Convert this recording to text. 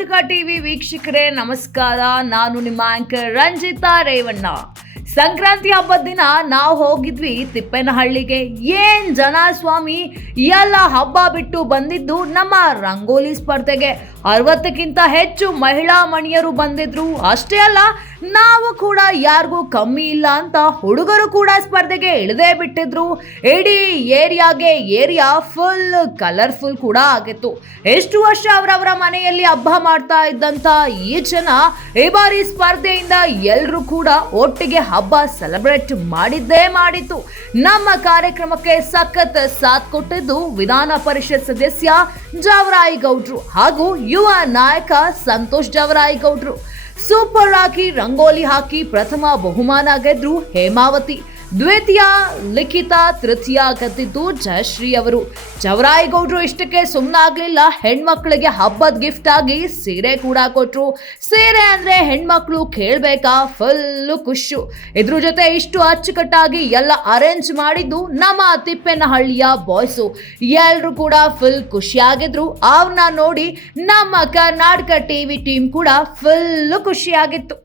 Karnataka TV ವೀಕ್ಷಕರೇ ನಮಸ್ಕಾರ. ನಾನು ನಿಮ್ಮ ಆಂಕರ್ ರಂಜಿತಾ ರೇವಣ್ಣ. ಸಂಕ್ರಾಂತಿ ಹಬ್ಬದ ದಿನ ನಾವು ಹೋಗಿದ್ವಿ ತಿಪ್ಪೇನಹಳ್ಳಿಗೆ. ಏನ್ ಜನ ಸ್ವಾಮಿ, ಎಲ್ಲ ಹಬ್ಬ ಬಿಟ್ಟು ಬಂದಿದ್ದು ನಮ್ಮ ರಂಗೋಲಿ ಸ್ಪರ್ಧೆಗೆ. 60ಕ್ಕಿಂತ ಹೆಚ್ಚು ಮಹಿಳಾ ಮಣಿಯರು ಬಂದಿದ್ರು. ಅಷ್ಟೇ ಅಲ್ಲ, ನಾವು ಕೂಡ ಯಾರಿಗೂ ಕಮ್ಮಿ ಇಲ್ಲ ಅಂತ ಹುಡುಗರು ಕೂಡ ಸ್ಪರ್ಧೆಗೆ ಇಳಿದೇ ಬಿಟ್ಟಿದ್ರು. ಇಡೀ ಏರಿಯಾ ಫುಲ್ ಕಲರ್ಫುಲ್ ಕೂಡ ಆಗಿತ್ತು. ಎಷ್ಟು ವರ್ಷ ಅವರವರ ಮನೆಯಲ್ಲಿ ಹಬ್ಬ ಮಾಡ್ತಾ ಇದ್ದಂತ ಈ ಜನ ಈ ಬಾರಿ ಸ್ಪರ್ಧೆಯಿಂದ ಎಲ್ಲರೂ ಕೂಡ ಒಟ್ಟಿಗೆ ಹಬ್ಬ ಸೆಲೆಬ್ರೇಟ್ ಮಾಡಿತ್ತು. ನಮ್ಮ ಕಾರ್ಯಕ್ರಮಕ್ಕೆ ಸಖತ್ ಸಾಥ್ ಕೊಟ್ಟಿದ್ದು ವಿಧಾನ ಪರಿಷತ್ ಸದಸ್ಯ ಜವರಾಯಿಗೌಡ್ರು ಹಾಗೂ ಯುವ ನಾಯಕ ಸಂತೋಷ್ ಜವರಾಯಿಗೌಡ್ರು. ಸೂಪರ್ ಆಗಿ ರಂಗೋಲಿ ಹಾಕಿ ಪ್ರಥಮ ಬಹುಮಾನ ಗೆದ್ರು ಹೇಮಾವತಿ, ದ್ವಿತೀಯ ಲಿಖಿತ, ತೃತೀಯ ಗೆದ್ದಿದ್ದು ಜಯಶ್ರೀ ಅವರು. ಜವರಾಯಿಗೌಡ್ರು ಇಷ್ಟಕ್ಕೆ ಸುಮ್ಮನಾಗ್ಲಿಲ್ಲ. ಹೆಣ್ಮಕ್ಳಿಗೆ ಹಬ್ಬದ ಗಿಫ್ಟ್ ಆಗಿ ಸೀರೆ ಕೂಡ ಕೊಟ್ರು. ಸೀರೆ ಅಂದ್ರೆ ಹೆಣ್ಮಕ್ಳು ಕೇಳ್ಬೇಕಾ, ಫುಲ್ ಖುಷು. ಇದ್ರ ಜೊತೆ ಇಷ್ಟು ಅಚ್ಚುಕಟ್ಟಾಗಿ ಎಲ್ಲ ಅರೇಂಜ್ ಮಾಡಿದ್ದು ನಮ್ಮ ತಿಪ್ಪೇನಹಳ್ಳಿಯ ಬಾಯ್ಸು. ಎಲ್ರು ಕೂಡ ಫುಲ್ ಖುಷಿಯಾಗಿದ್ರು. ಅವ್ರನ್ನ ನೋಡಿ ನಮ್ಮ ಕರ್ನಾಟಕ ಟಿವಿ ಟೀಮ್ ಕೂಡ ಫುಲ್ ಖುಷಿಯಾಗಿತ್ತು.